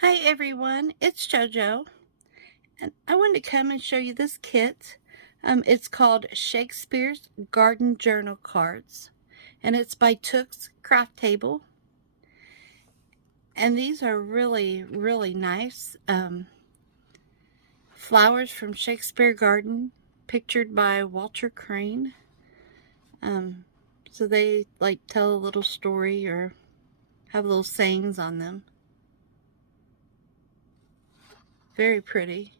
Hi everyone, it's JoJo, and I wanted to come and show you this kit. It's called Shakespear's Garden Journal Cards, and it's by Tookcrafttable. And these are really, really nice. Flowers from Shakespeare Garden, pictured by Walter Crane. So they like tell a little story or have little sayings on them. Very pretty.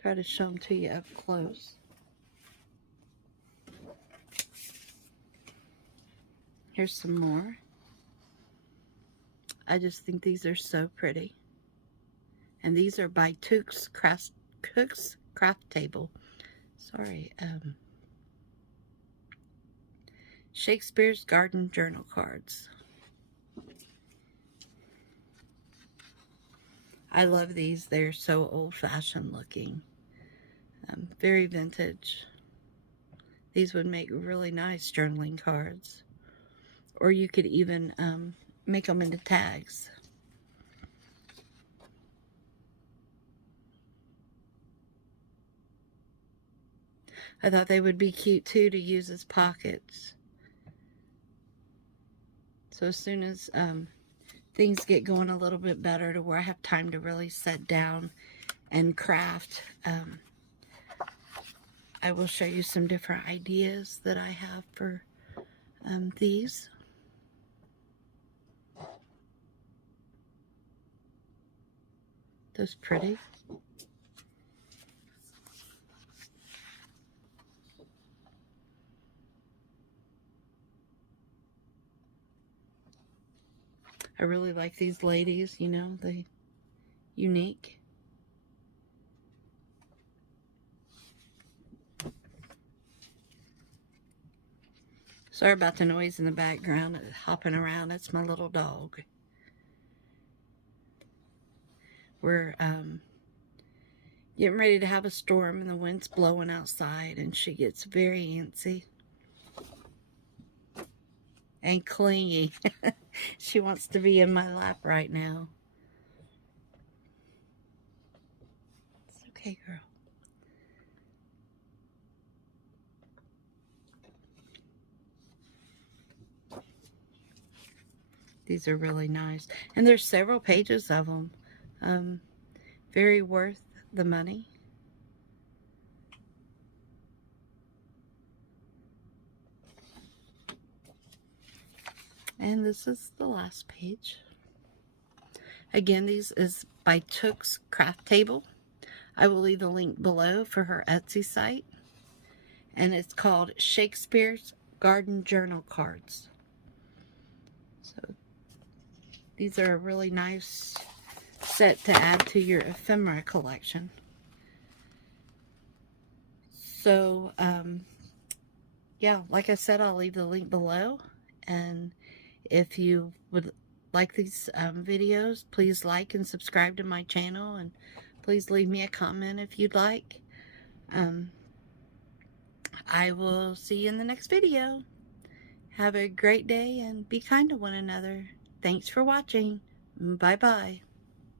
Try to show them to you up close. Here's some more. I just think these are so pretty. And these are by Tookcrafttable. Sorry. Shakespeare's Garden Journal Cards. I love these. They're so old-fashioned looking. Very vintage. These would make really nice journaling cards. Or you could even make them into tags. I thought they would be cute too to use as pockets. So as soon as things get going a little bit better to where I have time to really sit down and craft, I will show you some different ideas that I have for these. Those pretty. I really like these ladies, you know, they unique. Sorry about the noise in the background, hopping around. It's my little dog. We're getting ready to have a storm and the wind's blowing outside and she gets very antsy and clingy. She wants to be in my lap right now. It's okay, girl. These are really nice. And there's several pages of them. Very worth the money. And this is the last page. Again, these is by Tookcrafttable. I will leave the link below for her Etsy site. And it's called Shakespeare's Garden Journal Cards. So these are a really nice set to add to your ephemera collection. So, yeah, like I said, I'll leave the link below. And if you would like these videos, please like and subscribe to my channel. And please leave me a comment if you'd like. I will see you in the next video. Have a great day and be kind to one another. Thanks for watching. Bye-bye.